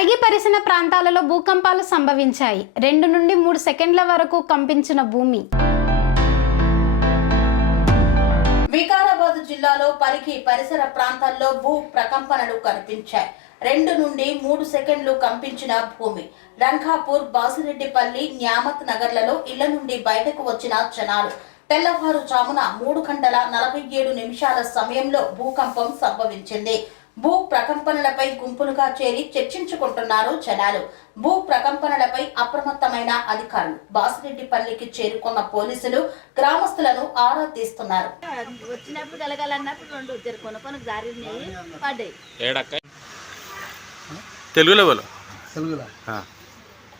పరిగి పరిసర ప్రాంతాలలో భూకంపాలు సంభవించాయి. రెండు నుండి మూడు సెకండ్ల వరకు కంపించిన భూమి. వికారాబాద్ జిల్లాలో పరిగి పరిసర ప్రాంతాల్లో భూ ప్రకంపనలు కనిపించాయి. రెండు నుండి మూడు సెకండ్లు కంపించిన భూమి. రంగాపూర్ బాసిరెడ్డిపల్లి న్యామత్ నగర్లలో ఇళ్ళ నుండి బయటకు వచ్చిన జనాలు. తెల్లవారుజామున మూడు గంటల నలభై ఏడు నిమిషాల సమయంలో భూకంపం సంభవించింది. భూ ప్రకంపనలపై గుంపులుగా చేరి చర్చించుకుంటున్నారు జనాలు. భూ ప్రకంపనలపై అప్రమత్తమైన అధికారులు. బాసిరెడ్డిపల్లికి చేరుకున్న పోలీసులు గ్రామస్తులను ఆరా తీస్తున్నారు. వచ్చినప్పుడు కలగాలన్నప్పుడు రెండు పడ్డాయి. తెలుగులో?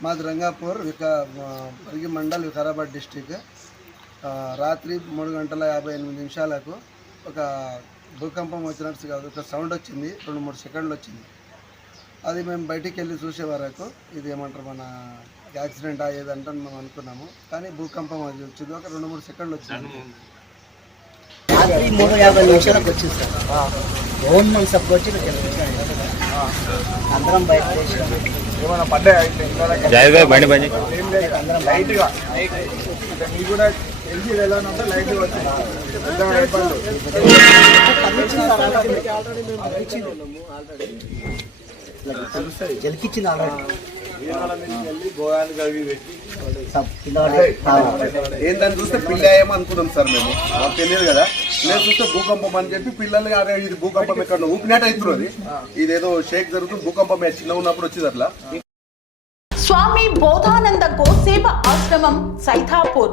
మాది రంగాపూర్ వికా పరిగి మండల్ వికారాబాద్ డిస్టిక్. రాత్రి మూడు గంటల యాభై ఎనిమిది నిమిషాలకు ఒక భూకంపం వచ్చినట్టు కాదు. ఒక సౌండ్ వచ్చింది రెండు మూడు సెకండ్లు వచ్చింది. అది మేము బయటికి వెళ్ళి చూసే వరకు ఇది ఏమంటారు మన యాక్సిడెంట్ అయ్యేదంటే మనం అనుకున్నాము. కానీ భూకంపం అది వచ్చింది. ఒక రెండు మూడు సెకండ్లు వచ్చింది. రాత్రి మూడు యాభై నిమిషాలకు వచ్చింది సార్. ఓం మన సబ్బు వచ్చి. అందరం బయట బండి బండి ఏంటని చూస్తే పిల్లాయేమో అనుకున్నాం సార్ మేము. మాకు తెలియదు కదా. నేను చూస్తే భూకంపం అని చెప్పి పిల్లలు అరే ఇది భూకంపం ఎక్కడ ఊపినట్టు అవుతున్నది ఇదేదో షేక్ జరుగుతుంది భూకంపం చిన్న ఉన్నప్పుడు వచ్చింది అట్లా. స్వామి బోధానంద గోసేవ ఆశ్రమం సైథాపూర్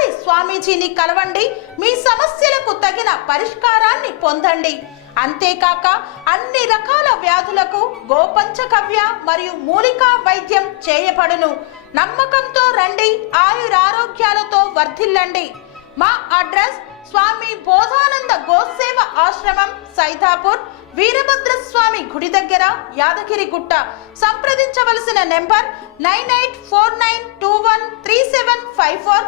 స్వామీజీని కలవండి. మీ సమస్యలకు తగిన పరిష్కారాన్ని పొందండి. అంతేకాక అన్ని రకాల వ్యాధులకు గోపంచకవ్య మరియు మూలికా వైద్యం చేయబడును. నమ్మకంతో రండి ఆయురారోగ్యాలతో వర్ధిల్లండి. మా అడ్రస్ స్వామి బోధానంద గోసేవ ఆశ్రమం సైతాపూర్ వీరభద్ర స్వామి గుడి దగ్గర యాదగిరి గుట్ట సంప్రదించవలసిన number nine eight four nine two one three seven five four